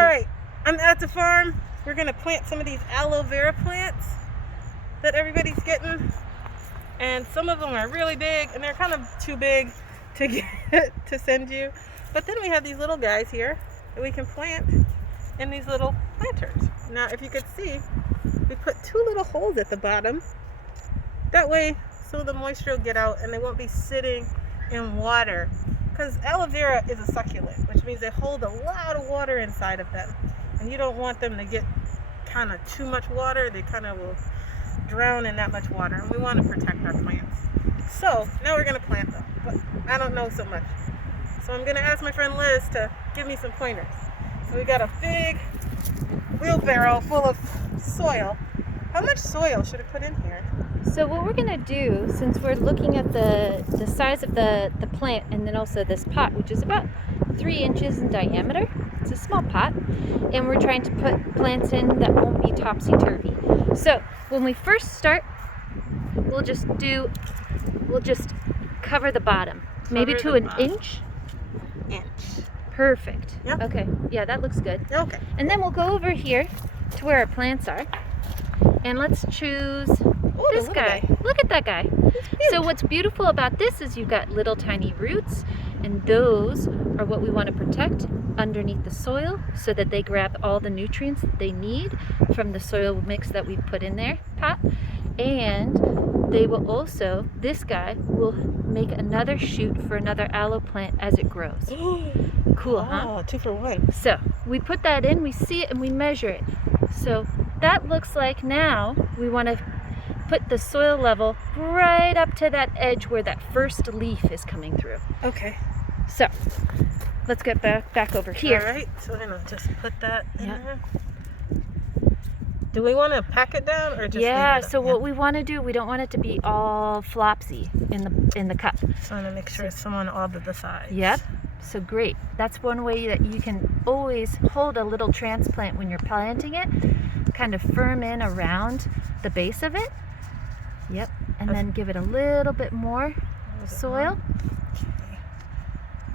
Alright, I'm at the farm. We're going to plant some of these aloe vera plants that everybody's getting. And some of them are really big, and they're kind of too big to get to send you. But then we have these little guys here that we can plant in these little planters. Now, if you could see, we put 2 little holes at the bottom. That way, some of the moisture will get out and they won't be sitting in water. Because aloe vera is a succulent, which means they hold a lot of water inside of them. And you don't want them to get kind of too much water. They kind of will drown in that much water, and we want to protect our plants. So now we're going to plant them, but I don't know so much. So I'm going to ask my friend Liz to give me some pointers. So we got a big wheelbarrow full of soil. How much soil should I put in here? So what we're going to do, since we're looking at the size of the plant and then also this pot, which is about 3 inches in diameter, it's a small pot, and we're trying to put plants in that won't be topsy-turvy. So when we first start, we'll just cover the bottom, maybe to an inch. Perfect. Yep. Okay. Yeah, that looks good. Okay. And then we'll go over here to where our plants are, and let's choose this guy. Look at that guy. So what's beautiful about this is you've got little tiny roots, and those are what we want to protect underneath the soil so that they grab all the nutrients that they need from the soil mix that we've put in their pot. And they will also, this guy will make another shoot for another aloe plant as it grows. Cool, huh? Oh, 2 for 1. So we put that in, we see it, and we measure it. So that looks like now we want to put the soil level right up to that edge where that first leaf is coming through. Okay. So let's get back over here. All right, so we're going to just put that in there. Do we want to pack it down or just leave it up? So what we want to do, we don't want it to be all flopsy in the cup. So I want to make sure it's on all of the sides. Yep. So great. That's one way that you can always hold a little transplant when you're planting it, kind of firm in around the base of it. Yep. And then give it a little bit more soil.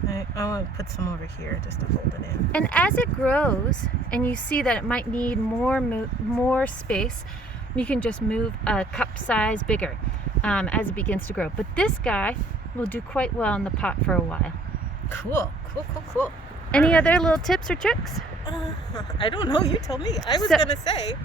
Okay. I want to put some over here just to hold it in. And as it grows and you see that it might need more space, you can just move a cup size bigger as it begins to grow. But this guy will do quite well in the pot for a while. Cool. Any other little tips or tricks? I don't know. You tell me. I was going to say.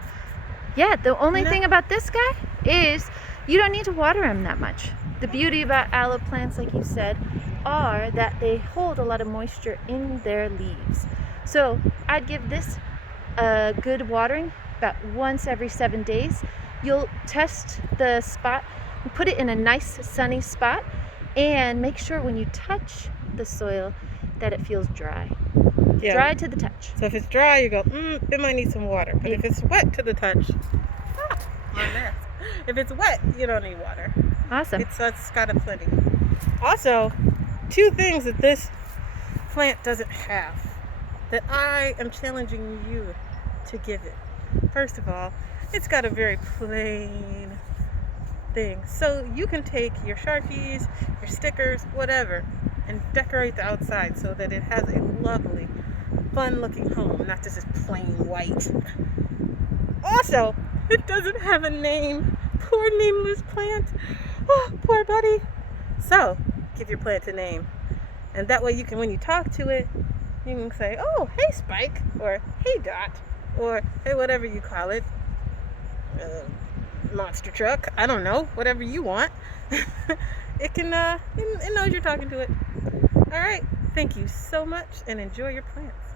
Yeah, the only thing about this guy is you don't need to water him that much. The beauty about aloe plants, like you said, are that they hold a lot of moisture in their leaves. So I'd give this a good watering about once every 7 days. You'll test the spot, put it in a nice sunny spot, and make sure when you touch the soil that it feels dry. Yeah. Dry to the touch. So if it's dry, you go, it might need some water. But if it's wet to the touch, if it's wet, you don't need water. Awesome. It's got a plenty. Also, 2 things that this plant doesn't have that I am challenging you to give it. First of all, it's got a very plain thing. So you can take your Sharpies, your stickers, whatever, and decorate the outside so that it has a lovely, fun-looking home, not just this plain white. Also, it doesn't have a name. Poor nameless plant. Oh, poor buddy. So, give your plant a name. And that way you can, when you talk to it, you can say, oh, hey Spike, or hey Dot, or hey whatever you call it. Monster truck, I don't know, whatever you want. It knows you're talking to it. All right, thank you so much and enjoy your plants.